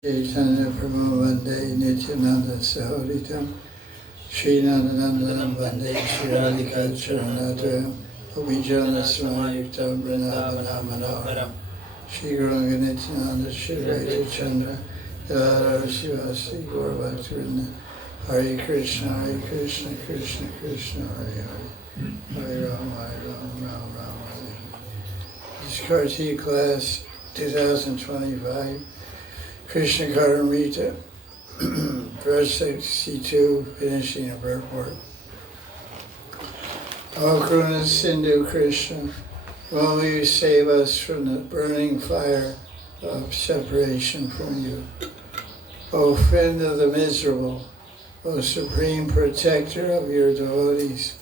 Chaitanya Prabhu Vande Nityananda Sahoditam Sri Nandanandanam Vande Sri Radhika Charanadram Abhijana Smayuktam Vrinavana Manoharam Sri Guranga Nityananda Sri Radha Chandra Yadara Sivasi Gaurabhaktivinoda Hare Krishna Krishna Krishna Hare Hare Hare Rama Ram Hare. This is Kartik class 2025. Krishna Karnamrita, verse 62, finishing a purport. O Karuna Sindhu Krishna, will you save us from the burning fire of separation from you? O friend of the miserable, O supreme protector of your devotees,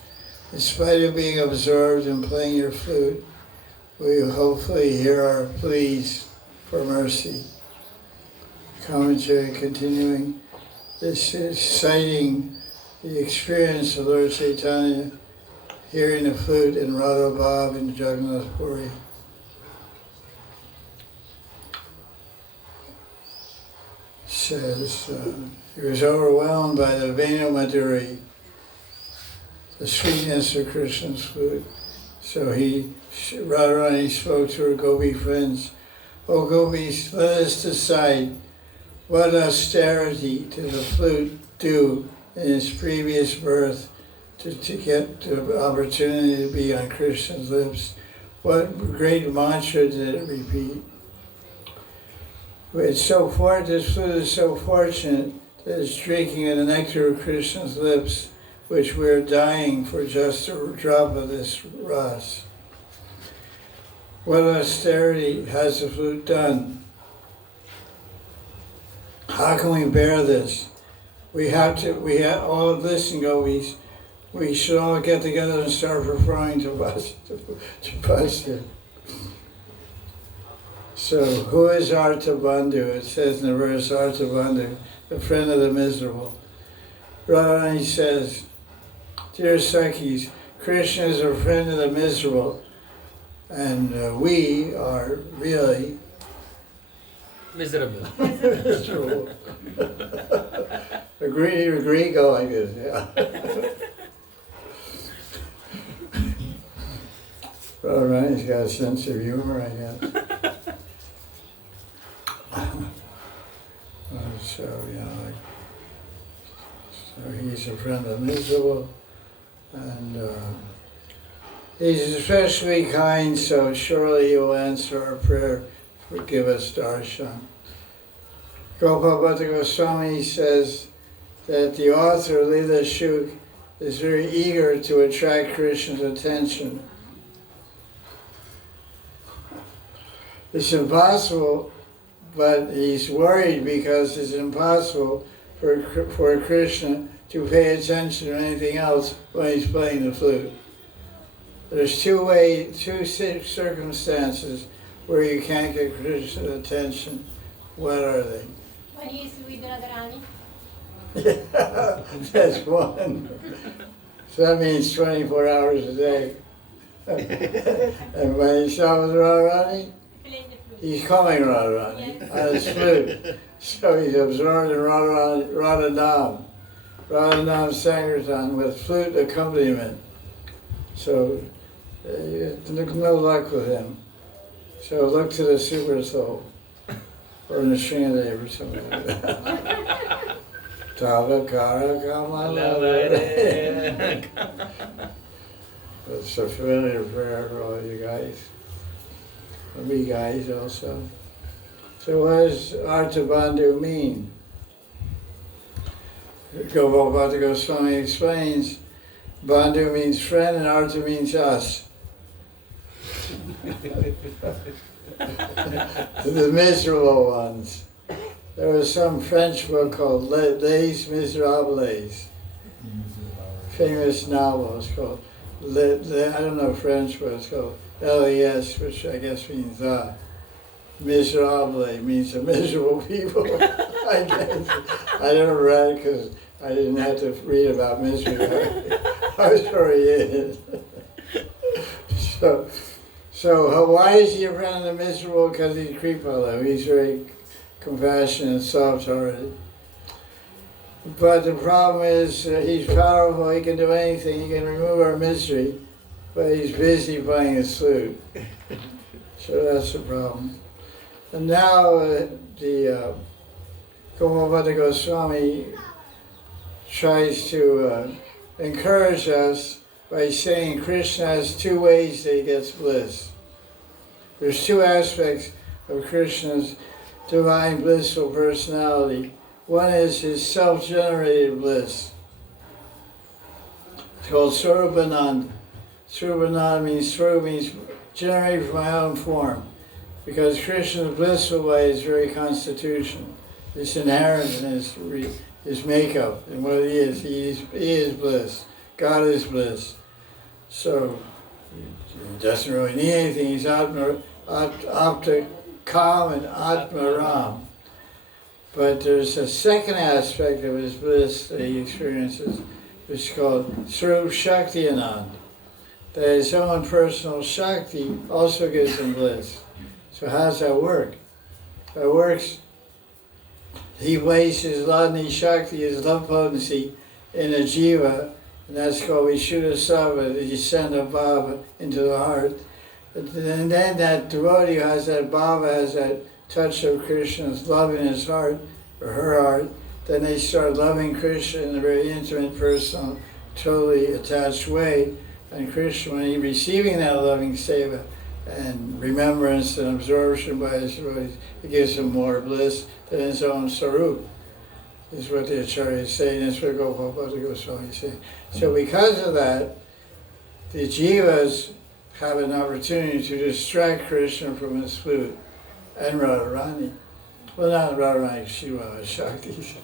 in spite of being absorbed in playing your flute, will you hopefully hear our pleas for mercy? Commentary continuing. This is citing the experience of Lord Chaitanya hearing the flute in Radha Bhav in Jagannath Puri. Says he was overwhelmed by the Venu Madhuri, the sweetness of Krishna's flute. So Radharani spoke to her Gopi friends, O Gopis, let us decide what austerity did the flute do in its previous birth to get the opportunity to be on Krishna's lips? What great mantra did it repeat? This flute is so fortunate that it's drinking the nectar of Krishna's lips, which we're dying for just a drop of this ras. What austerity has the flute done? How can we bear this? Listen, Gopis, we should all get together and start performing to Babaji. So, who is Arta Bandhu? It says in the verse, Arta Bandhu, the friend of the miserable. Radharani says, dear Sakhis, Krishna is a friend of the miserable, and we are really miserable. Agree, go like this, yeah. Well, Ryan's got a sense of humor, I guess. So he's a friend of the miserable, and he's especially kind, so surely he will answer our prayer. Give us darshan. Gopal Goswami says that the author, Leela Shuk, is very eager to attract Krishna's attention. It's impossible, but he's worried because it's impossible for Krishna to pay attention to anything else when he's playing the flute. There's two circumstances where you can't get Krishna's attention. What are they? When he is with Radharani. Yeah, that's one. So that means 24 hours a day. And when he's with Radharani, he's calling Radharani on his flute. So he's absorbed in Radhanam Sankirtan with flute accompaniment. So no luck with him. So look to the Super Soul, or Nrsimhadev or something like that. Tavakara Kamalava. It's a familiar prayer for all you guys. For me guys also. So what does Arta Bandhu mean? Gopal Goswami explains, Bandhu means friend and Arta means us. The miserable ones. There was some French book called Les Miserables, famous novel. It's called, I don't know French, but it's called Les, which I guess means Miserable means the miserable people. I guess. I never read it because I didn't have to read about misery. I was sure he is. So why is he a friend of the miserable? Because he's Kripala. He's very compassion and soft already. But the problem is he's powerful, he can do anything, he can remove our misery, but he's busy playing his flute. So that's the problem. And now the Gopal Goswami tries to encourage us by saying Krishna has two ways that he gets bliss. There's two aspects of Krishna's divine blissful personality. One is his self-generated bliss. It's called Swarupananda. Swarupananda means Swarup means generated from my own form. Because Krishna's blissful way is very constitutional. It's inherent in his makeup and what he is. He is bliss. God is bliss. So he doesn't really need anything. He's Apta Kam and Atma Ram. But there's a second aspect of his bliss that he experiences, which is called Swarup Shakti Anand. That his own personal Shakti also gives him bliss. So how does that work? It works, he places Ladni Shakti, his love potency, in a jiva, and that's called Vishuddha Sattva, the descent of Bhava into the heart. And then that devotee who has that Bhava, has that touch of Krishna's love in his heart, or her heart, then they start loving Krishna in a very intimate, personal, totally attached way. And Krishna, when he's receiving that loving seva and remembrance and absorption by his devotees, it gives him more bliss than his own sarup, is what the Acharya is saying, that's what Gopal Goswami is saying. So because of that, the jivas have an opportunity to distract Krishna from his flute and Radharani. Well, not Radharani, Shiva, Shakti,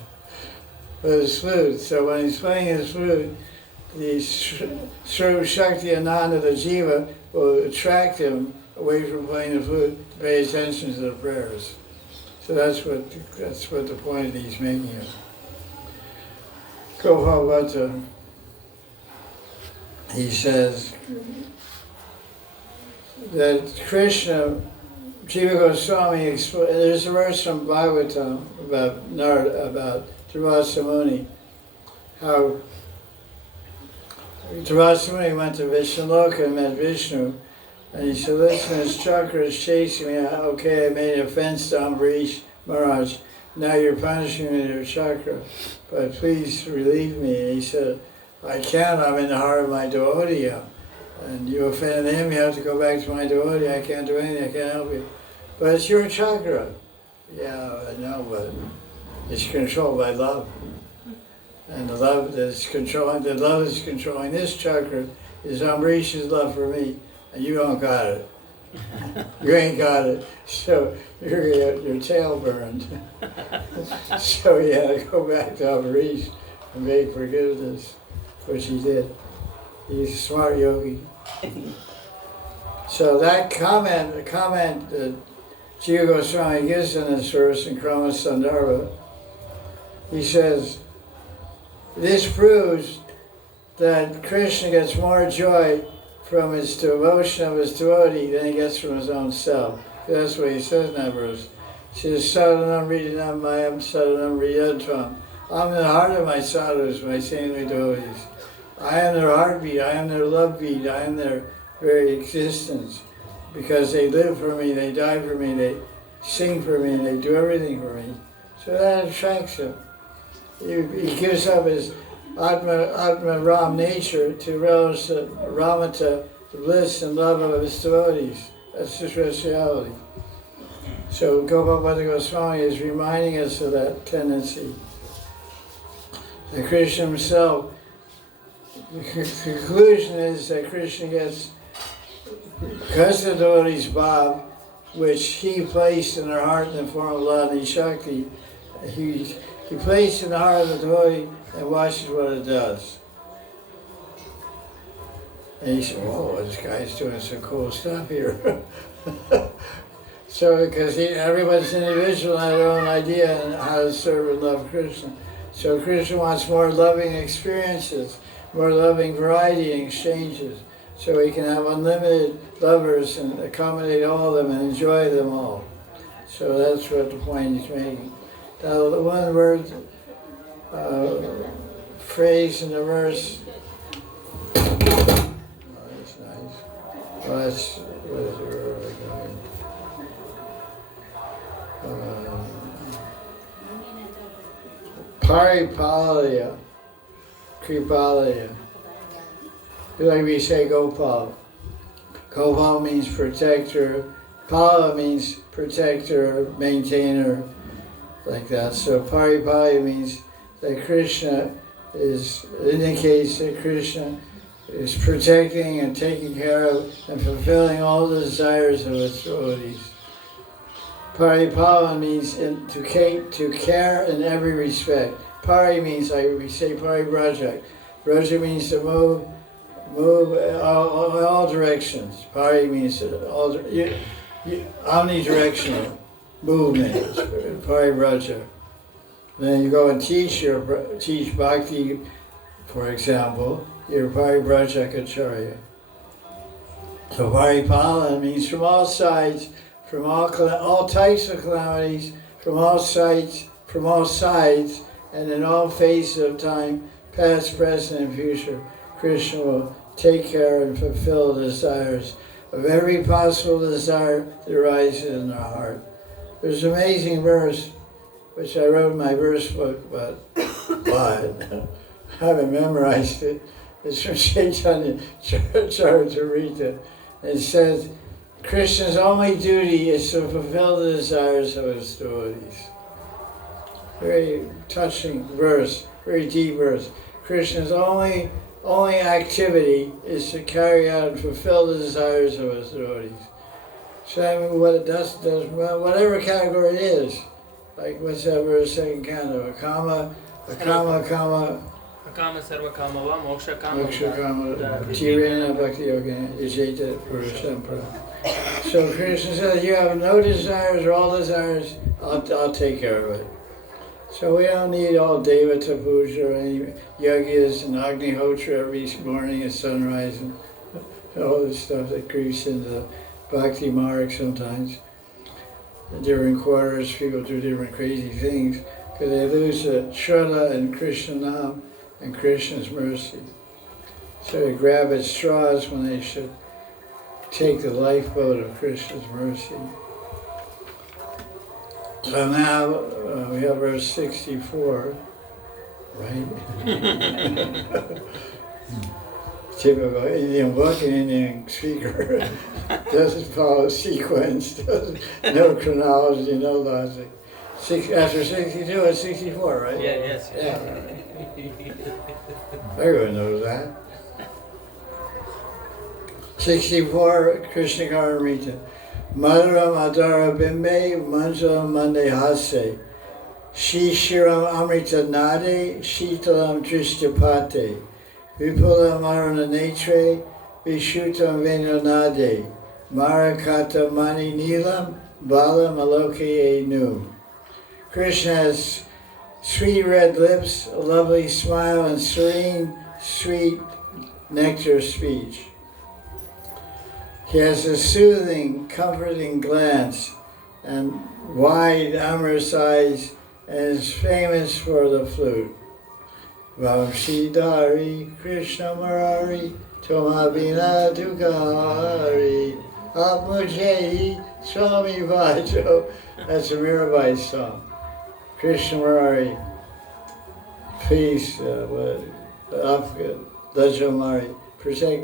but his flute. So when he's playing his flute, the Swarup Shakti Ananda, the jiva, will attract him away from playing the flute to pay attention to the prayers. So that's what the point that he's making here. Gopal Bhatta, he says that Krishna, Jiva Goswami, there's a verse from Bhagavatam about Durvasa Muni, how Durvasa Muni went to Vishnaloka and met Vishnu, and he said, listen, this chakra is chasing me. Okay, I made an offense to Ambrish Maharaj. Now you're punishing me with your chakra, but please relieve me. And he said, I can't, I'm in the heart of my devotee. And you offended him, you have to go back to my devotee. I can't do anything, I can't help you. But it's your chakra. Yeah, I know, but it's controlled by love. And the love that's controlling this chakra is Ambrish's love for me. And you don't got it. You ain't got it. So you're get your tail burned. So you had to go back to Ambrish and beg forgiveness, which he did. He's a smart yogi. So that comment, the comment that Jiva Goswami gives in this verse in Krama Sandarbha, he says, this proves that Krishna gets more joy from his devotion of his devotee than he gets from his own self. That's what he says in that verse. He says, Sadhanam Ridanam Mayam Sadhanam Riyadvam. I'm in the heart of my sadhus, my saintly devotees. I am their heartbeat, I am their love beat, I am their very existence. Because they live for me, they die for me, they sing for me, and they do everything for me. So that attracts him. He gives up his Atma Ram nature to relish the Ramata, the bliss and love of his devotees. That's his speciality. So Gopal Goswami is reminding us of that tendency. And Krishna himself, the conclusion is that Krishna gets, because the devotees bhav, which he placed in their heart in the form of Ladni Shakti, he placed in the heart of the devotee and watches what it does. And he said, whoa, this guy's doing some cool stuff here. So, because everyone's individual and their own idea on how to serve and love Krishna. So Krishna wants more loving experiences, more loving variety and exchanges, so he can have unlimited lovers and accommodate all of them and enjoy them all. So that's what the point he's making. Now the one word phrase in the verse. Oh, that's nice. Well, that's where are we going? Paripalya, Kripalya. Like we say Gopal. Gopal means protector. Pala means protector, maintainer, like that. So Paripalya means that Krishna indicates that Krishna is protecting and taking care of and fulfilling all the desires of his devotees. Paripala means to care in every respect. Pari means, like we say, Paribraja. Braja means to move all directions. Pari means omnidirectional movement. Paribraja. Then you go and teach bhakti, for example, you're Paribrajacharya. So Paripala means from all sides, from all types of calamities, from all sides, and in all phases of time, past, present, and future, Krishna will take care and fulfill the desires of every possible desire that arises in our heart. There's an amazing verse, which I wrote in my verse book, but I haven't memorized it. It's from Chaitanya Charitamrita. It says, Krishna's only duty is to fulfill the desires of his devotees. Very touching verse, very deep verse. Krishna's only activity is to carry out and fulfill the desires of his devotees. So I mean, what it does well, whatever category it is. Like what's that verse, second canto? Akama sarva kama va moksha kama tirena bhakti yogena yajeta purusampara. So Krishna says, you have no desires or all desires, I'll take care of it. So we don't need all Devata puja or any yogis and Agnihotra every morning at sunrise and all this stuff that creeps into the bhakti marg sometimes. In different quarters, people do different crazy things because they lose the Shraddha and Krishna Nam and Krishna's mercy. So they grab at straws when they should take the lifeboat of Krishna's mercy. So now we have verse 64, right? Typical Indian book and Indian speaker. Doesn't follow sequence, no chronology, no logic. After 62, it's 64, right? Yes. Yeah. Everyone knows that. 64, Krishna Karnamrita. Madhuram Adara Bimbe, Manjalam Mande Hase, Shishiram Amrita Nade, Shitalam Drishtapate, Vipulam Marana Netre, Vishutam Veno Nade, Marakata Mani Nilam, Balam Aloke Nu. Krishna has sweet red lips, a lovely smile, and serene, sweet nectar speech. He has a soothing, comforting glance and wide, amorous eyes, and is famous for the flute. Vamshidhari, Krishna Murari, Tomabina Dukari, Apmujai, Swami Vajo. That's a Mirabai song. Krishna Murari, please, Dajamari, protect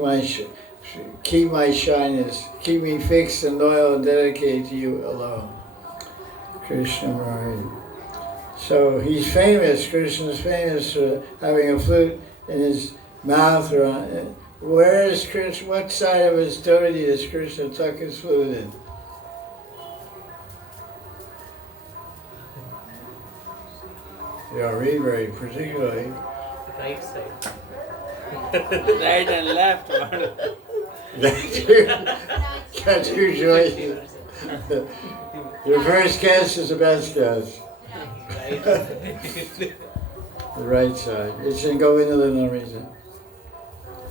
keep my shyness, keep me fixed and loyal and dedicated to you alone. Krishna Murari. So he's famous, Krishna's famous for having a flute in his mouth. Where is Krishna, what side of his devotee does Krishna tuck his flute in? Yeah, read very particularly. Right side. Right and left one. That's your choice. Your first guess is the best guess. Right. The right side. It should go into the no reason.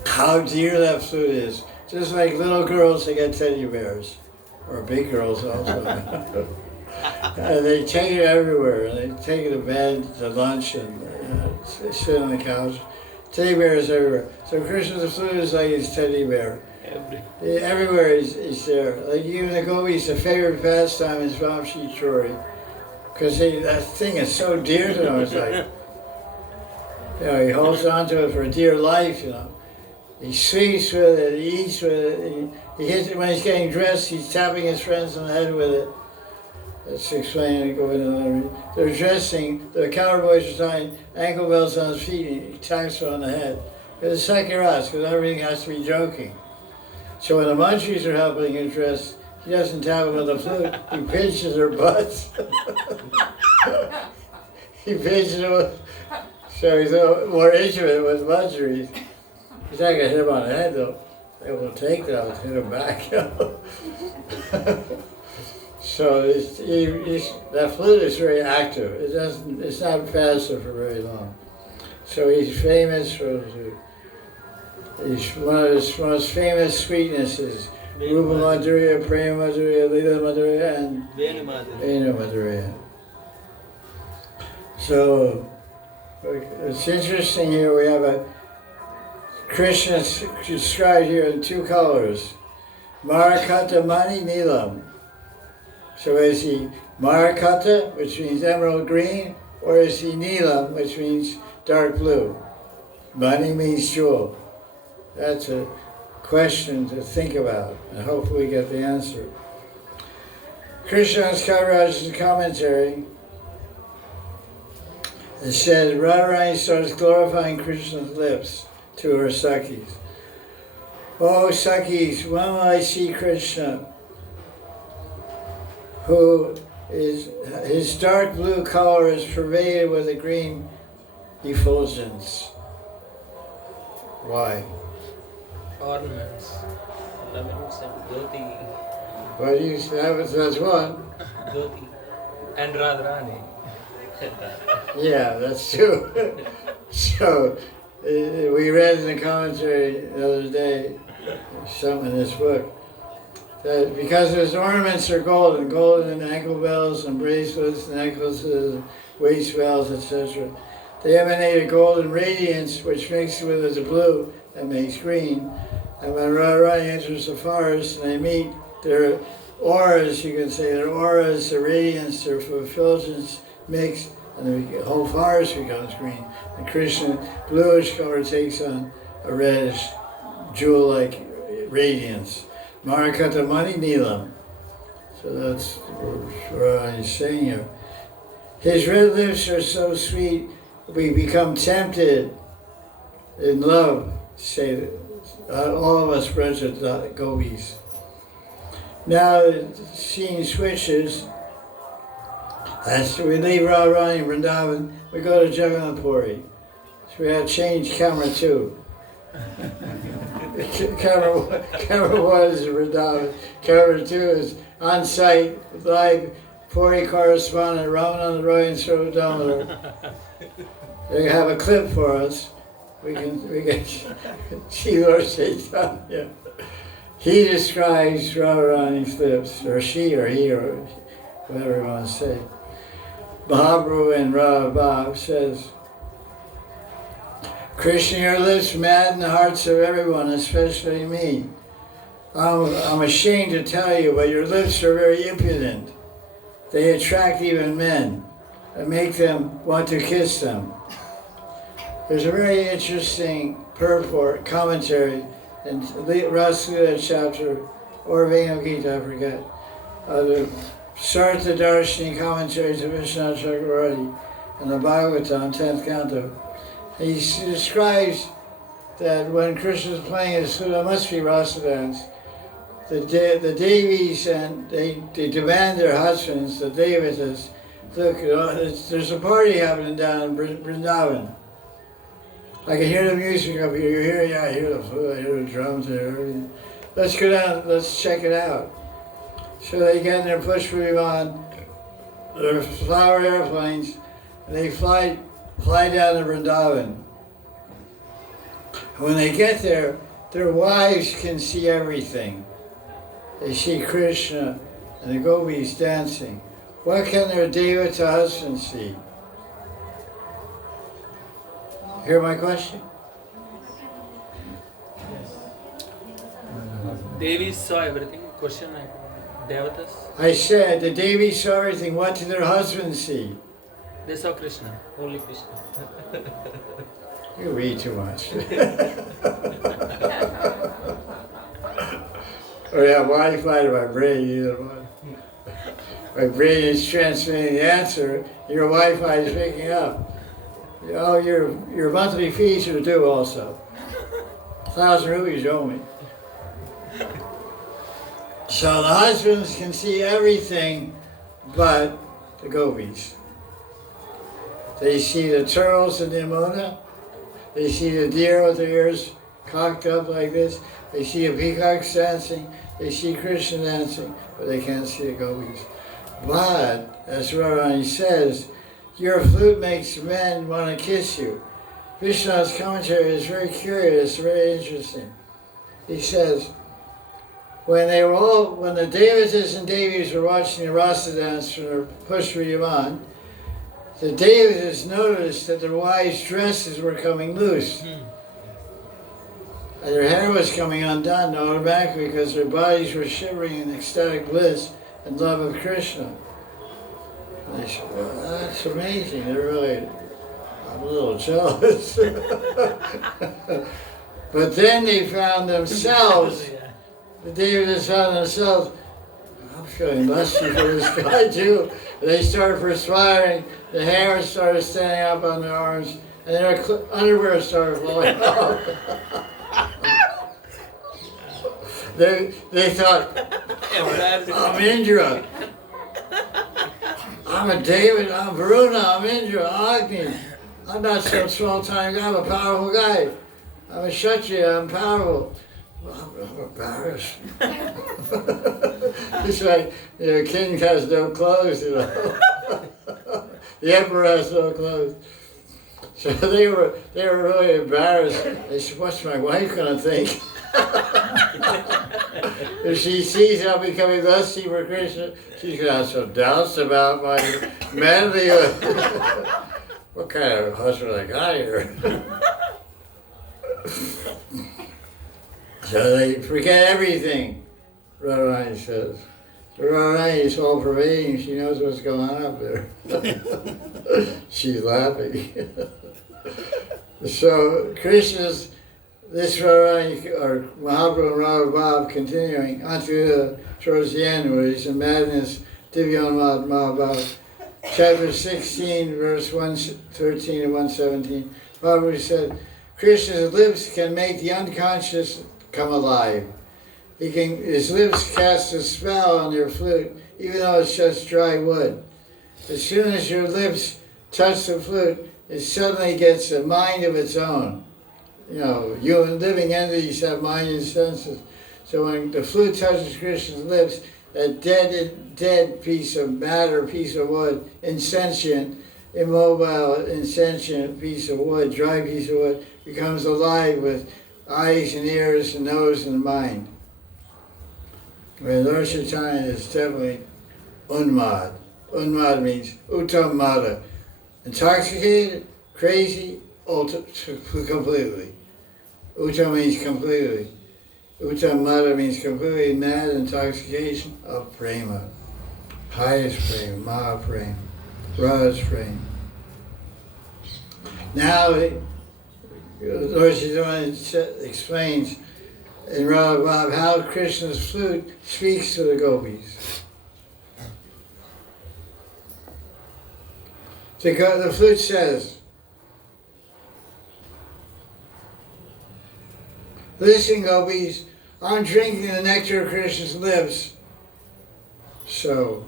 How dear that flute is. Just like little girls, they get teddy bears. Or big girls also. They take it everywhere. They take it to bed, to lunch, and sit on the couch. Teddy bears everywhere. So Krishna's flute is like his teddy bear. Everywhere he's there. Like even the gopis, the favorite pastime is Vamshi Chori. Because that thing is so dear to him. It's like, he holds on to it for dear life, He sleeps with it, he eats with it, he hits it when he's getting dressed, he's tapping his friends on the head with it. That's explaining, they're dressing, the cowboys are tying ankle belts on his feet, and he taps it on the head. It's sakiras, because everything has to be joking. So when the munchies are helping him dress, he doesn't tap them with the flute, he pinches their butts. He pinches them, so he's more intimate with munchies. He's not going to hit him on the head, though. They will take those, hit him back. So that flute is very active. It's not passive for very long. So he's famous for one of his most famous sweetnesses. Rupa Madhurya, Prema Madhurya, Lila Madhurya, and Venu Madhurya. So it's interesting here. We have a Krishna described here in two colors, Marakata Mani Nilam. So is he Marakata, which means emerald green, or is he Nilam, which means dark blue? Mani means jewel. That's a question to think about, and hopefully we get the answer. Krishna's Kaviraj's commentary, it says, Radharani starts glorifying Krishna's lips to her Sakhis. Oh Sakhis, when will I see Krishna, who is, his dark blue color is pervaded with a green effulgence? Why? Ornaments. Dhoti. What do you say? That's one. Dhoti. And Radharani. Yeah, that's true. So, we read in the commentary the other day, something in this book, that because his ornaments are golden ankle bells and bracelets, necklaces, waist bells, etc., they emanate a golden radiance which mixes with the blue and makes green. And when Radharani enters the forest and they meet, their auras, you can say, their auras, their radiance, their effulgence mix, and the whole forest becomes green. And Krishna, bluish color takes on a reddish, jewel-like radiance. Marakata Mani Nilam. So that's what he's saying here. His red lips are so sweet, we become tempted in love, say all of us Braja gopis. Now the scene switches. We leave Radharani Vrindavan, we go to Jagannath Puri. So we have to change camera 2. camera 1 is Vrindavan, camera 2 is on site, live Puri correspondent Ramananda Roy and Sarvadamodar. They have a clip for us. We can see Lord Chaitanya. He describes Radharani's lips, or she, or he, or whatever you want to say. Mahaprabhu in Radha Bhav says, Krishna, your lips madden the hearts of everyone, especially me. I'm ashamed to tell you, but your lips are very impudent. They attract even men and make them want to kiss them. There's a very interesting purport, commentary in Rasalila chapter, or Venu Gita, I forget, the Sarta Darshini commentaries of Vishwanath Chakravarti in the Bhagavatam, 10th canto. He describes that when Krishna is playing his flute, it must be rasa dance, the Devis, and they demand their husbands, the Devatas, look, there's a party happening down in Vrindavan. I can hear the music up here. You hear? Yeah, I hear the flute, I hear the drums and everything. Let's go down, let's check it out. So they get in their push viman, their flower airplanes, and they fly down to Vrindavan. When they get there, their wives can see everything. They see Krishna and the gopis dancing. What can their Devata husband see? Hear my question? Devi saw everything. Question Devatas. I said the Devis saw everything. What did their husbands see? They saw Krishna. Only Krishna. You read too much. Or yeah, Wi-Fi to my brain, either one. My brain is transmitting the answer. Your Wi-Fi is picking up. Oh, your monthly fees are due also. 1,000 rupees you owe me. So the husbands can see everything but the gopis. They see the turtles in the Yamuna. They see the deer with their ears cocked up like this. They see the peacocks dancing. They see Krishna dancing, but they can't see the gopis. But, as Radharani says, your flute makes men want to kiss you. Krishna's commentary is very curious, very interesting. He says, when the Devatas and Devis were watching the Rasa dance from the Pushpa Yaman, the Devatas noticed that their wives' dresses were coming loose. And their hair was coming undone automatically because their bodies were shivering in ecstatic bliss and love of Krishna. And they said, well, that's amazing. I'm a little jealous. But then they found themselves, the Devatas found themselves, I'm feeling lusty for this guy too. They started perspiring, the hair started standing up on their arms, and their underwear started falling off. They thought, I'm Indra. I'm a David, I'm Varuna, I'm Indra, I'm Agni. I'm not some small-time guy, I'm a powerful guy. I'm a Kshatriya, I'm powerful. Well, I'm embarrassed. It's like, king has no clothes, The emperor has no clothes. So they were really embarrassed. They said, what's my wife gonna think? If she sees I'm becoming lusty for Krishna, she's gonna have some doubts about my manlyhood. What kind of husband I got here? So they forget everything, Radharani says. Radharani is all pervading, she knows what's going on up there. She's laughing. So Krishna's, this Radharani, or Mahaprabhu and Radha Bhav continuing towards the end, where he's in Madness, Divyanamad Mahabhav, chapter 16, verse 113 and 117. Mahaprabhu said, Krishna's lips can make the unconscious come alive. His lips cast a spell on your flute, even though it's just dry wood. As soon as your lips touch the flute, it suddenly gets a mind of its own. Human living entities have mind and senses. So when the flute touches Krishna's lips, that dead piece of matter, piece of wood, insentient, immobile, insentient piece of wood, dry piece of wood, becomes alive with eyes and ears and nose and mind. Where Lord Chaitanya is definitely unmad. Unmad means utammada. Intoxicated, crazy, completely. Uta means completely. Utammada means completely mad intoxication of prema. Pious prema, maha prema, Radha's prema. Now, Lord Chaitanya explains in Radha Bhav how Krishna's flute speaks to the gopis. The flute says, listen, gopis, I'm drinking the nectar of Krishna's lips. So,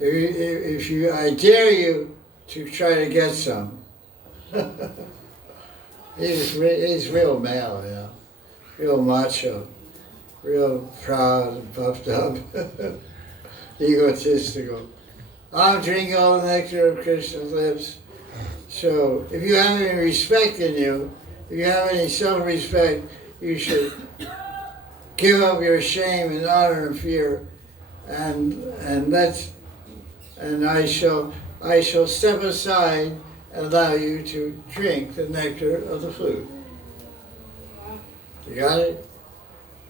I dare you to try to get some. He's real male, real macho, real proud and puffed up, egotistical. I'm drinking all the nectar of Krishna's lips. So if you have any respect in you, if you have any self-respect, you should give up your shame and honor and fear and I shall step aside and allow you to drink the nectar of the flute. You got it?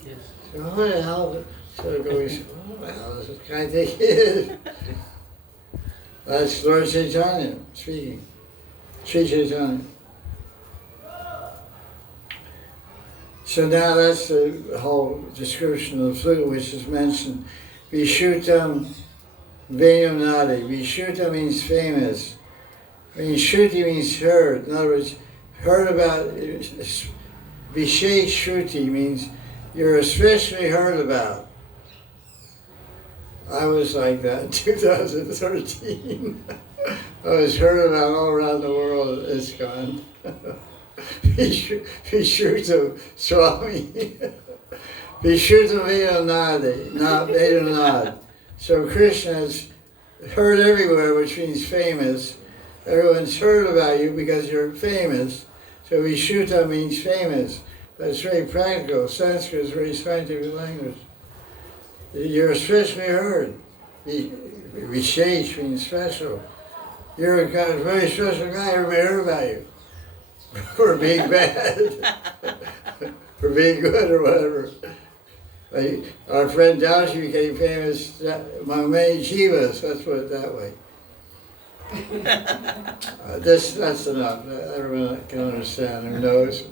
Yes. So what the hell? So goes, what the hell does this guy think he is? That's Lord Chaitanya speaking. Sri Chaitanya. So now that's the whole description of the flute, which is mentioned. Vishutam Venunadi. Vishuta means famous. I mean, Shruti means heard. In other words, heard about. Vishesh Shruti means you're especially heard about. I was like that in 2013. I was heard about all around the world at ISKCON. Vishuta Swami. Vishuta Vedunadi, not Vedunad. So Krishna is heard everywhere, which means famous. Everyone's heard about you because you're famous. So Vishuta means famous. But it's very practical. Sanskrit is a very scientific language. You're especially heard. Vishesh means special. You're a very special guy. Everybody heard about you. For being bad. For being good or whatever. Like our friend Dashi became famous among many jivas. Let's put it that way. That's enough. Everyone can understand. Who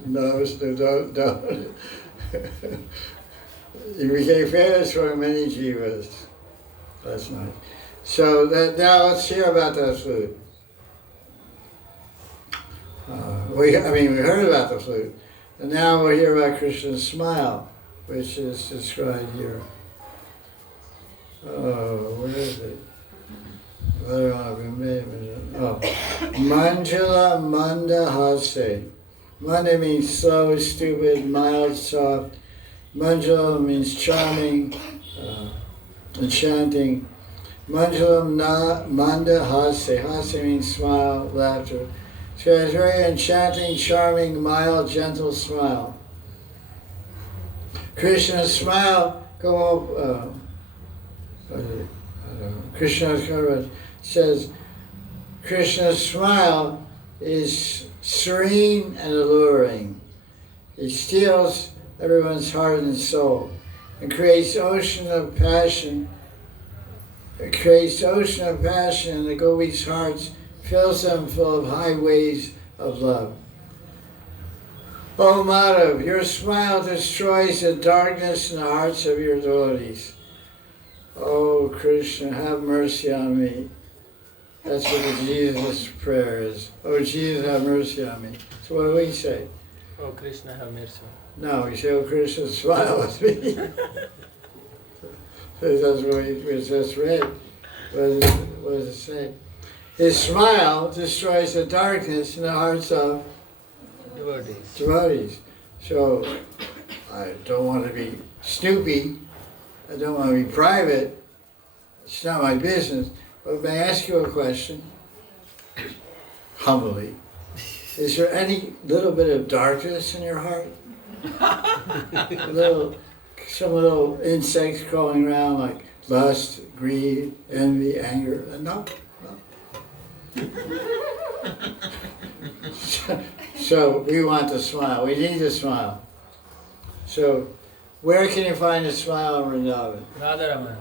knows, who don't. He became famous for many jivas. That's nice. So now let's hear about that flute. We heard about the flute, and now we'll hear about Krishna's smile, which is described here. Oh, where is it? Oh, Manjula Manda Hase. Manda means slow, stupid, mild, soft. Manjula means charming, enchanting. Manjulam na Manda Hase. Hase means smile, laughter. So it's very enchanting, charming, mild, gentle smile. Krishna's smile, Krishna's Karnamrita says, Krishna's smile is serene and alluring. It steals everyone's heart and soul and creates ocean of passion. It creates ocean of passion in the gopis' hearts, fills them full of high waves of love. Oh Madhav, your smile destroys the darkness in the hearts of your devotees. Oh Krishna, have mercy on me. That's what the Jesus prayer is. Oh Jesus, have mercy on me. So what do we say? Oh Krishna, have mercy. No, we say, oh Krishna, smile at me. That's what we just read. What does it say? His smile destroys the darkness in the hearts of devotees. So I don't want to be snoopy. I don't want to be private. It's not my business. But may I ask you a question? Humbly. Is there any little bit of darkness in your heart? Some little insects crawling around like lust, greed, envy, anger? No. So we want to smile. We need to smile. So where can you find a smile in Vrindavan?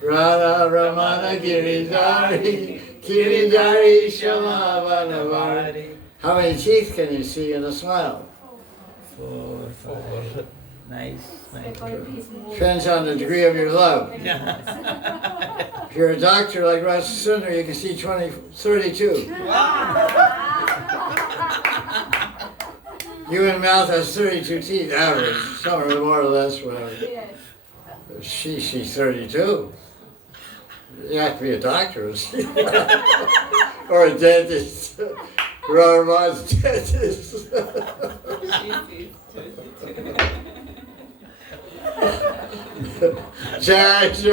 Radha Ramana Giridhari Giridhari Shama Vanavari. How many teeth can you see in a smile? 4, 5. Nice. Depends on the degree of your love. If you're a doctor like Rasa Sundar, you can see 32. Human mouth has 32 teeth, average. Some are more or less, whatever. She's 32. You have to be a doctor or a dentist. Rama's dentist. Jai Sri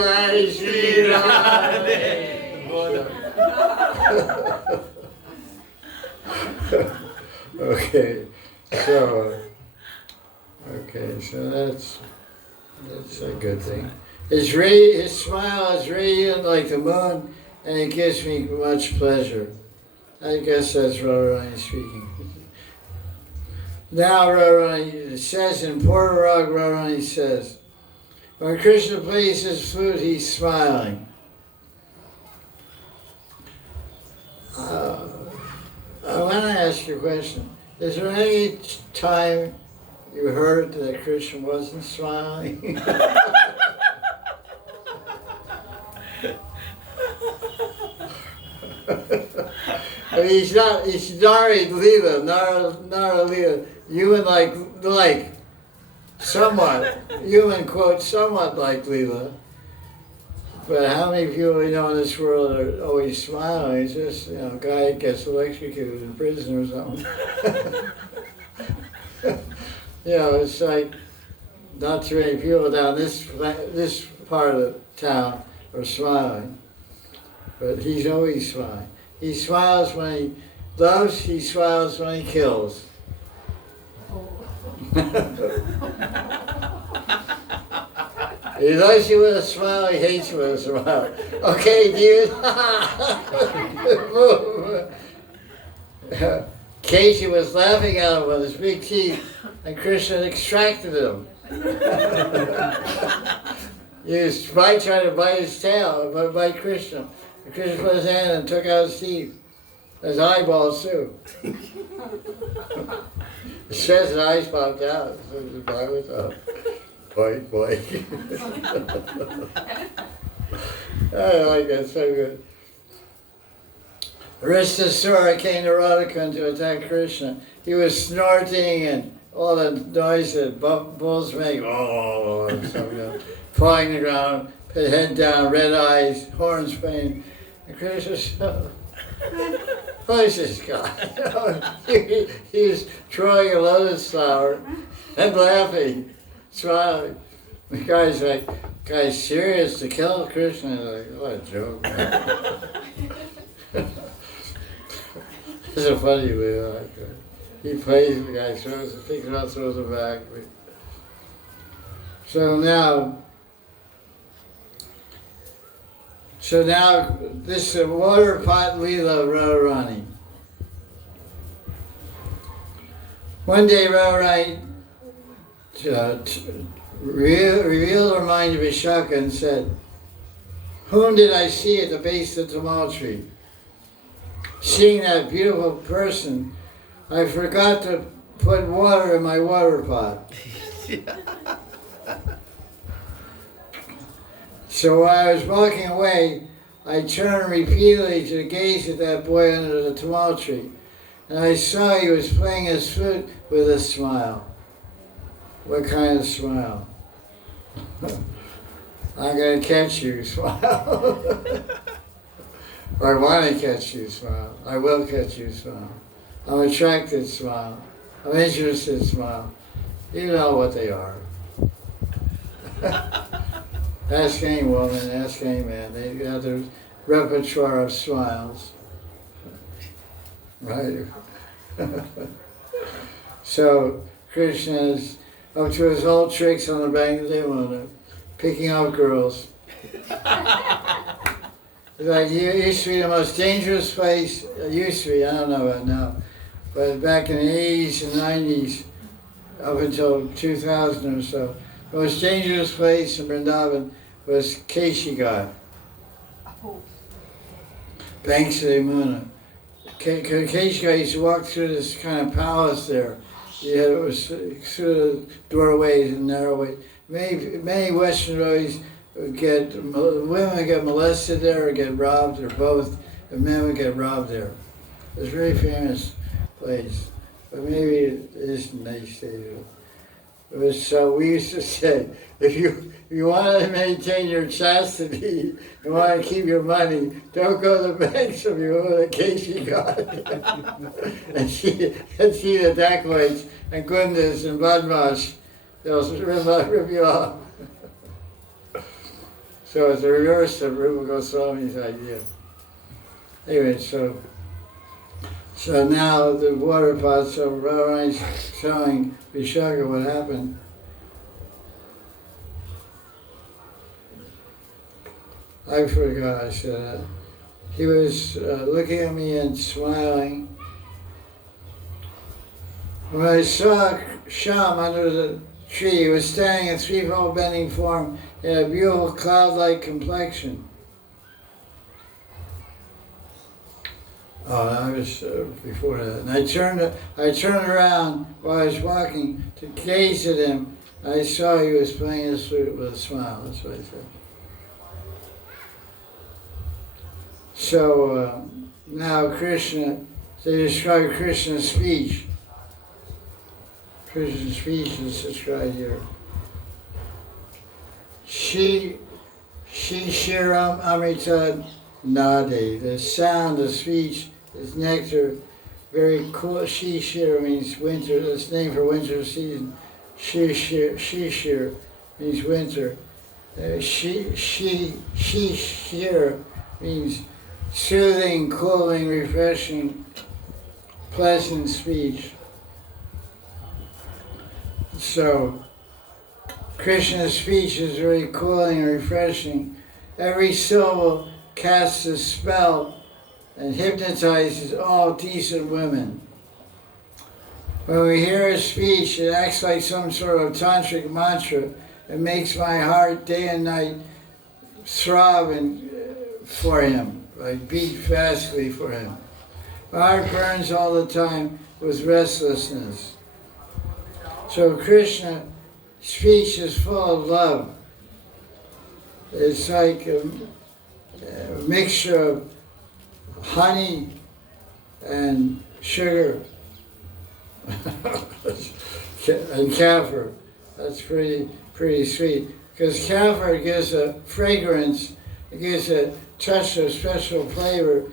Radhe. Okay, so that's a good thing. His smile is radiant like the moon, and it gives me much pleasure. I guess that's Radharani speaking. Now Radharani says in Purvarag, Radharani says, when Krishna plays his flute, he's smiling. I want to ask you a question. Is there any time you heard that Krishna wasn't smiling? I mean, he's Nari Leela, Nara Leela, human like, somewhat, human quote, somewhat like Leela. But how many people we know in this world are always smiling? It's just, a guy gets electrocuted in prison or something. It's like not too many people down this part of the town are smiling. But he's always smiling. He smiles when he loves, he smiles when he kills. He loves you with a smile, he hates you with a smile. Okay, dude. Casey was laughing at him with his big teeth, and Krishna extracted him. He was trying to bite his tail, but bite Krishna. And Krishna put his hand and took out his teeth. His eyeballs too. It says his eyes popped out. So the guy was up. Boy. I like that, so good. Ristasura came to Radhakund to attack Krishna. He was snorting and all the noise that bulls make. Oh, falling to the ground, head down, red eyes, horns playing. And Krishna said, what is this guy? He's throwing a lotus flower and laughing, smiling. The guy's serious to kill Krishna. Like, what a joke. It's a funny way. He plays, the guy picks it up, throws it back. So now this water pot Leela Radharani. One day Radharani revealed her mind to Vishaka and said, whom did I see at the base of the Tamal tree? Seeing that beautiful person, I forgot to put water in my water pot. So while I was walking away, I turned repeatedly to gaze at that boy under the Tamal tree. And I saw he was playing his flute with a smile. What kind of smile? I'm going to catch you, smile. Or I want to catch you, smile. I will catch you, smile. I'm attracted, smile. I'm interested, smile. You know what they are. Ask any woman, ask any man. They got their repertoire of smiles. Right? So Krishna is up to his old tricks on the bank of the Yamuna, picking out girls. Like, it used to be the most dangerous place. It used to be, I don't know about now, but back in the 80s and 90s, up until 2000 or so, the most dangerous place in Vrindavan was Keshigarh, banks of the Yamuna. Keshigarh used to walk through this kind of palace there. It was through the doorways and narrow ways. Many Western devotees women would get molested there or get robbed, or both, and men would get robbed there. It was a very famous place, but maybe it isn't these days. So we used to say, if you want to maintain your chastity and want to keep your money, don't go to the banks of your in case you got it. and see the dacoits and gundas and badmash, they'll rip you off. So it's the reverse of Rupa Goswami's idea. Anyway, so now the water pot, so Radharani's showing Vishaka what happened. I forgot I said that. He was looking at me and smiling. When I saw Sham under the tree, he was standing in threefold bending form in a beautiful cloud-like complexion. Oh, I was before that. And I turned around while I was walking to gaze at him. I saw he was playing his flute with a smile. That's what I said. So now Krishna, they describe Krishna's speech. Krishna's speech is described here. Shiram Amrita Nade. The sound of speech is nectar, very cool. Shishir means winter. That's name for winter season. Shishir means winter. Shishir means soothing, cooling, refreshing, pleasant speech. So, Krishna's speech is very cooling and refreshing. Every syllable casts a spell and hypnotizes all decent women. When we hear his speech, it acts like some sort of tantric mantra. It makes my heart day and night throb for him. I beat fastly for him. My heart burns all the time with restlessness. So Krishna's speech is full of love. It's like a mixture of honey and sugar and camphor. That's pretty sweet. Because camphor gives a fragrance, it gives a touch of special flavor,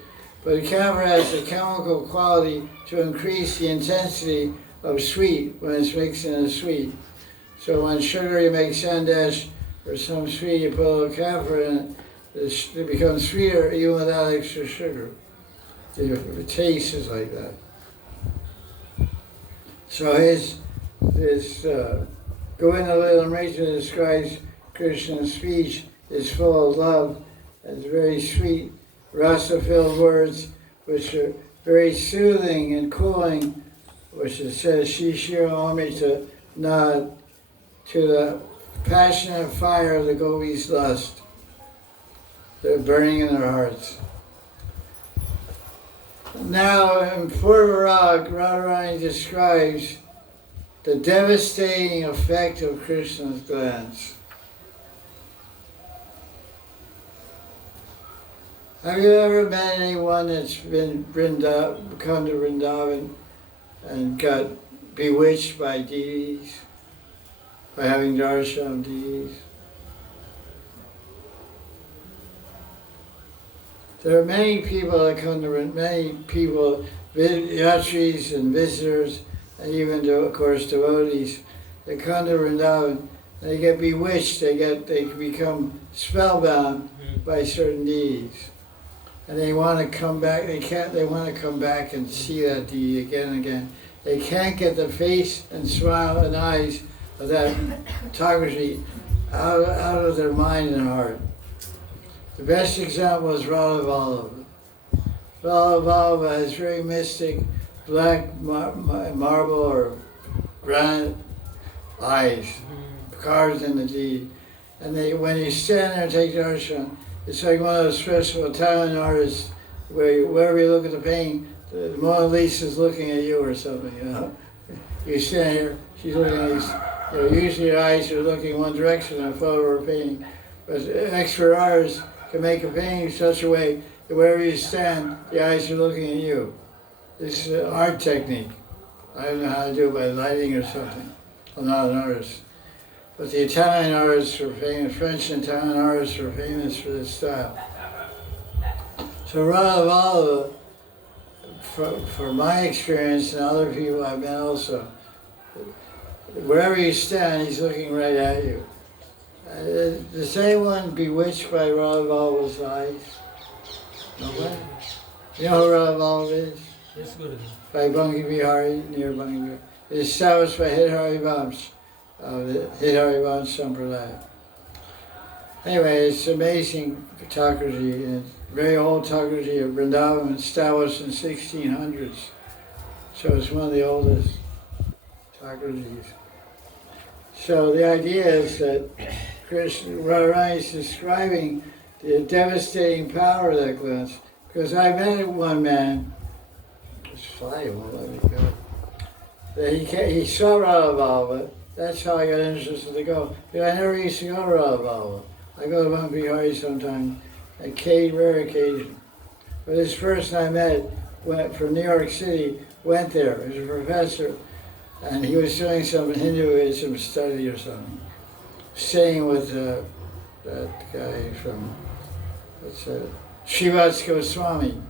but camphor has the chemical quality to increase the intensity of sweet when it's mixed in a sweet. So when sugar, you make sandesh or some sweet, you put a little camphor in it, it becomes sweeter even without extra sugar. The taste is like that. So his Govinda Lilamrita describes Krishna's speech is full of love and very sweet, rasa-filled words which are very soothing and cooling, which it says, Shishir Amrita Nad, to the passionate fire of the gopis' lust. They're burning in their hearts. Now in Purvarag, Radharani describes the devastating effect of Krishna's glance. Have you ever met anyone that's come to Vrindavan and got bewitched by deities, by having darshan of deities? There are many people that come to Vrindavan, many people, yatris and visitors, and even, of course, devotees, that come to Vrindavan. They get bewitched, they become spellbound by certain deities. And they want to come back, they want to come back and see that deity again and again. They can't get the face and smile and eyes of that photography out of their mind and heart. The best example is Radha Vallabha. Radha Vallabha has very mystic black marble or granite eyes carved in the deed. And when you stand there and take darshan, it's like one of those special Italian artists where wherever you look at the painting, the Mona Lisa is looking at you or something, you know. You stand here, she's looking at you. Usually your eyes are looking one direction in a photo or a painting. But expert artists can make a painting in such a way that wherever you stand, the eyes are looking at you. This is an art technique. I don't know how to do it by lighting or something. I'm not an artist. But the Italian artists are famous, French and Italian artists are famous for this style. So Radha Vallabha, for my experience and other people I've met also, wherever you stand, he's looking right at you. Does anyone bewitched by Radha Vallabha's eyes? Nobody? You know who Radha Vallabha is? Yes, Guruji. By Bangi Bihari, near Bangi Bihari. It's established by Hidhari Vamsh, of the Hidhari Vamsh Sampradaya. Anyway, it's amazing Thakurji, and it's very old Thakurji of Vrindavan, established in 1600s. So it's one of the oldest Thakurjis. So the idea is that Radharani is describing the devastating power of that glance. Because I met one man, this fly won't let me go, that he saw Radha. That's how I got interested to go. But I never used to go to Radha. I go to Mount Bihari sometimes, on rare occasion. But this person I met went from New York City, went there. He was a professor, and he was doing some Hinduism study or something. Staying with that guy from, Srivats Goswami.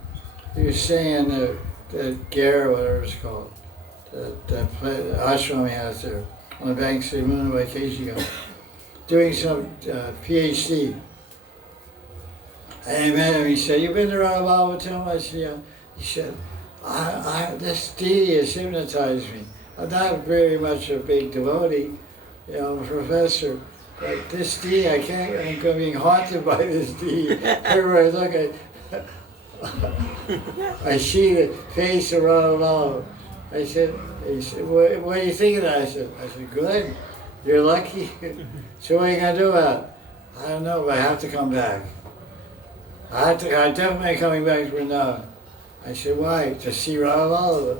He was staying in the Gare, whatever it's called, that ashram he has there, on the banks of the Yamuna by Keshigo, doing some PhD. And I met him, he said, "You been to Radha Temple?" I said, "Yeah." He said, this deity has hypnotized me. I'm not very much a big devotee, I'm a professor, but this deity, I'm being haunted by this deity. Everywhere I look, I see the face of Radha. He said, what do you think of that? I said, good, you're lucky. So what are you going to do about it? I don't know, but I have to come back. I'm definitely coming back to Vrindavan. I said, why? To see Radha.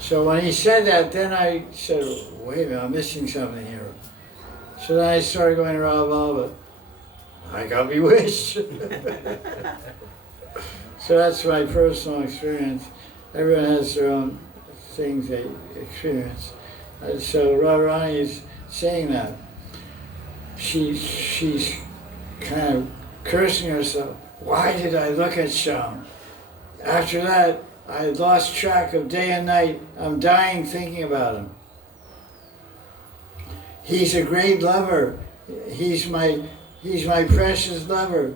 So when he said that, then I said, wait a minute, I'm missing something here. So then I started going to Radha. I got bewitched. So that's my personal experience. Everyone has their own things they experience. And so Radharani is saying that. She's kind of cursing herself. Why did I look at Shyam? After that, I lost track of day and night. I'm dying thinking about him. He's a great lover. He's my precious lover.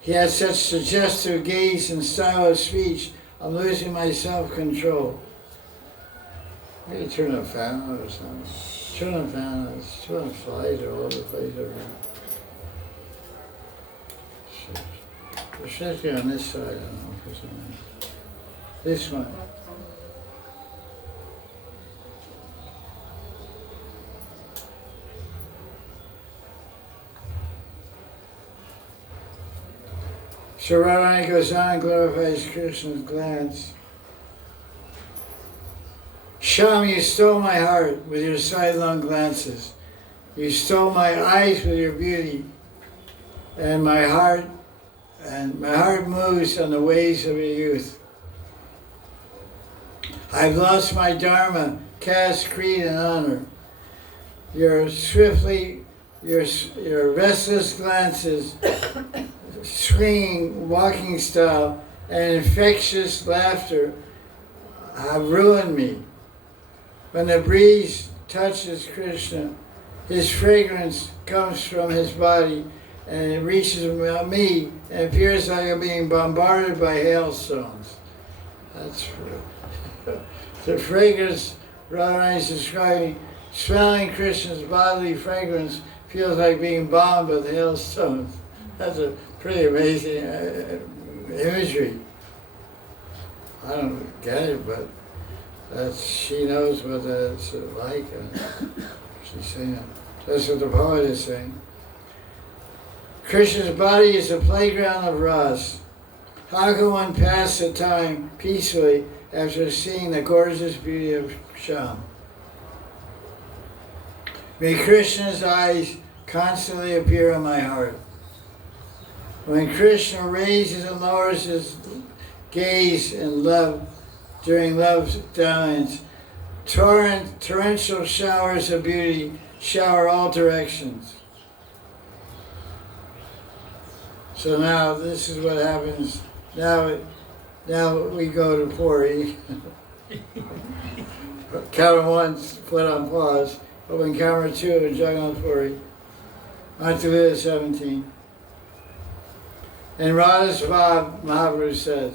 He has such suggestive gaze and style of speech. I'm losing my self-control. Maybe turn a fan on or something. Turn a fan on. It's too many flies all over the place over here. Especially on this side, I don't know for some reason. This one. So Radharani goes on and glorifies Krishna's glance. Shyam, you stole my heart with your sidelong glances. You stole my eyes with your beauty, and my heart moves on the ways of your youth. I've lost my dharma, caste, creed, and honor. Your restless glances, swinging walking style, and infectious laughter have ruined me. When the breeze touches Krishna, his fragrance comes from his body and it reaches me and it appears like I'm being bombarded by hailstones. That's true. The fragrance Radharani is describing, smelling Krishna's bodily fragrance feels like being bombed with hailstones. That's a pretty amazing imagery. I don't get it, but she knows what that's like. She's saying it. That's what the poet is saying. Krishna's body is a playground of ras. How can one pass the time peacefully after seeing the gorgeous beauty of Shyam? May Krishna's eyes constantly appear in my heart. When Krishna raises and lowers his gaze in love, during love's dalliance, torrential showers of beauty shower all directions. So now this is what happens. Now we go to Puri. Camera 1, put on pause. Open camera 2 in Jagannath Puri. Article 17. In Radha's Vav, Mahaprabhu says,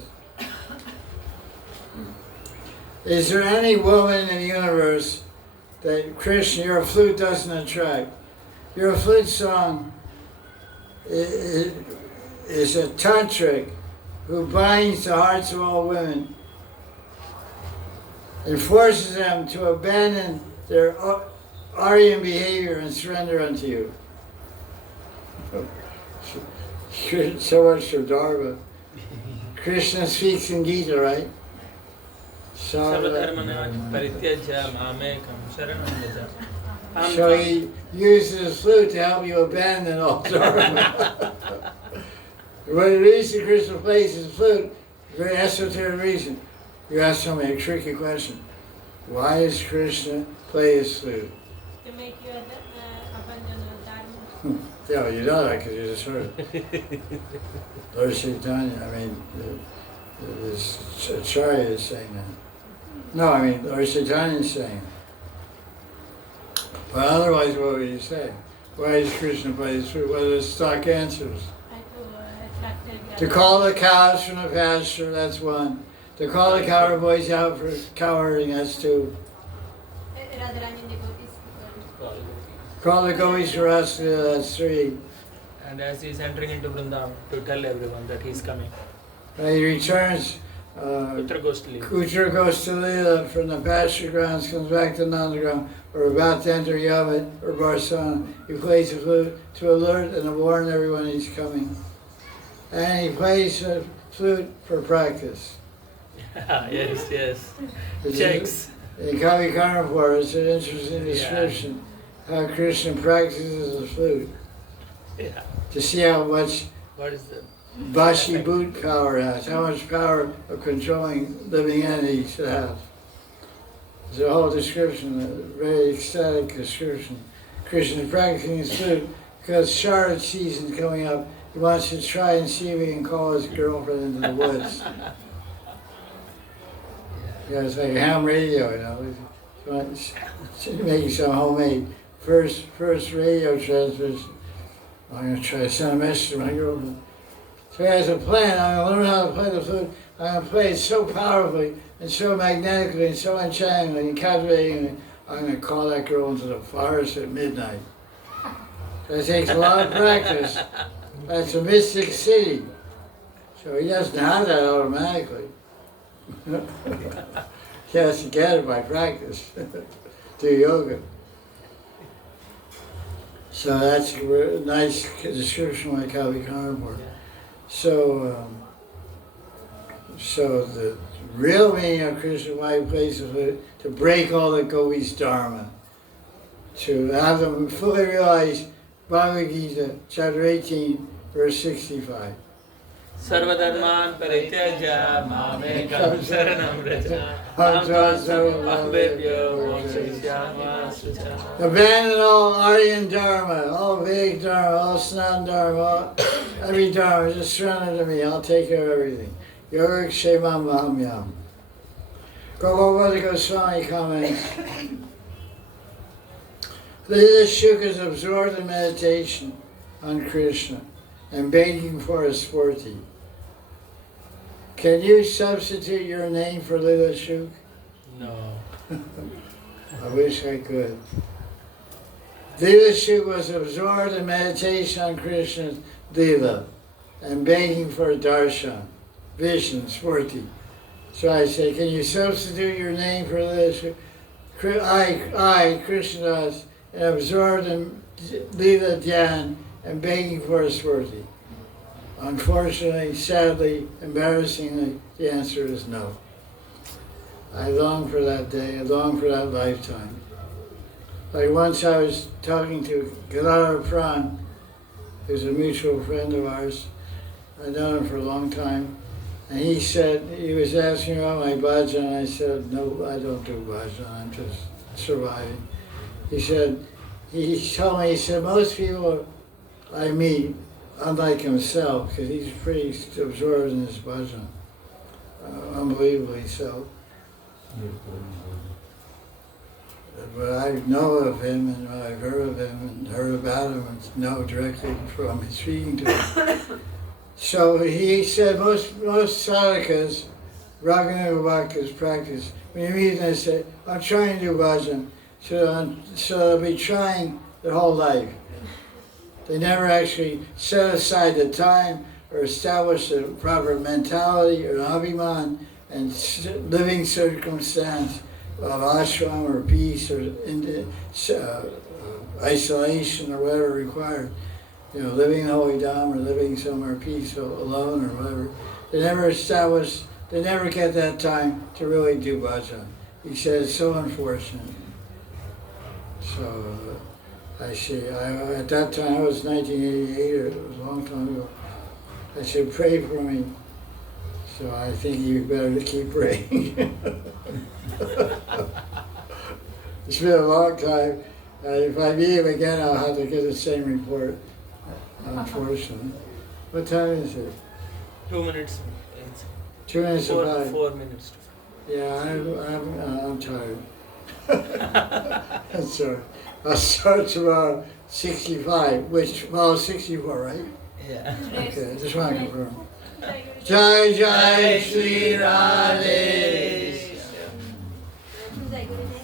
is there any woman in the universe that Krishna, your flute doesn't attract? Your flute song is a tantric who binds the hearts of all women and forces them to abandon their Aryan behavior and surrender unto you. So much for Dharma. Krishna speaks in Gita, right? So he uses his flute to help you abandon all Dharma. When the reason Krishna plays his flute, very esoteric reason. You ask somebody a tricky question. Why does Krishna play his flute? To make you abandon Dharma. Yeah, you know that because you just heard it. Lord Chaitanya, I mean, this Acharya is saying that. No, I mean, Lord Chaitanya is saying it. But otherwise, what would you say? Why does Krishna play his flute? What are the stock answers? To call the cows from the pasture, that's one. To call the cowboys out for cowherding, that's two. Call the gopis for us, that's three. And as he is entering into Vrindavan, to tell everyone that he is coming. He returns. Uttara goes to leave. Uttara goes to Leela from the pasture grounds, comes back to Nandagram, or about to enter Yavat or Barsana. He plays the flute to alert and to warn everyone he's coming. And he plays the flute for practice. Yes, yes. Checks. In Kavi Karnamrita, it's an interesting description how Krishna practices the flute. Yeah. To see how much What is the Bashi boot power has, how much power of controlling living entities it has. It's a whole description, a very ecstatic description. Krishna is practicing his flute because Sharad season is coming up. He wants to try and see if he can call his girlfriend into the woods. Yeah, it's like a ham radio, you know. He wants to make some homemade first radio transmission. I'm going to try to send a message to my girlfriend. So he has a plan. I'm going to learn how to play the flute. I'm going to play it so powerfully and so magnetically and so enchantingly and captivatingly. I'm going to call that girl into the forest at midnight. That takes a lot of practice. That's a mystic city. So he doesn't have that automatically. He has to get it by practice. Do yoga. So that's a nice description like Kavi Karnamrita. So the real meaning of Krishna, why he plays the flute, to break all the gopis' dharma, to have them fully realize Bhagavad Gita, chapter 18, verse 65. Sarvadharman parityajya mamekam sharanam vraja aham tvam sarvabhebhyo mokshayishyami sucha. Abandon all Aryan Dharma, all Vedic Dharma, all Snan Dharma, every Dharma, just surrender to me, I'll take care of everything. Yoga Kshemam Mahamyam. Gopal Goswami comments, Lila Shuka is absorbed in meditation on Krishna and begging for a sporty. Can you substitute your name for Lila Shuk? No. I wish I could. Lila Shuk was absorbed in meditation on Krishna's Lila and begging for a darshan, vision, sporty. So I say, can you substitute your name for Lila Shuk? I, Krishnadas, am absorbed in Lila Dhyan and begging for a sporty. Unfortunately, sadly, embarrassingly, the answer is no. I long for that day, I long for that lifetime. Like once I was talking to Gadara Pran, who's a mutual friend of ours. I've known him for a long time. And he said, he was asking about my bhajan. I said, no, I don't do bhajan, I'm just surviving. He said, he told me, he said, most people I meet, unlike himself, because he's pretty absorbed in his bhajan, unbelievably so. But I know of him, and I've heard of him, and heard about him, and know directly from speaking to him. So he said most sadhakas, Raghunath Bhaktas practice, when you meet them, they say, I'm trying to do bhajan, so they'll be trying their whole life They never actually set aside the time or establish the proper mentality or abhiman and living circumstance of ashram or peace or isolation or whatever required. You know, living in Holy Dham or living somewhere peaceful alone or whatever. They never establish, they never get that time to really do bhajan. He said it's so unfortunate. So I say, at that time, it was 1988, or it was a long time ago. I said, pray for me. So I think you better keep praying. It's been a long time. If I meet him again, I'll have to get the same report, unfortunately. What time is it? 2 minutes. 2 minutes to 5. 4 minutes. Yeah, I'm tired. That's all right. I'll start tomorrow, 65, well, 64, right? Yeah. Okay, I just want to confirm. Jai Jai Sri Radhe. Jai Gurudev.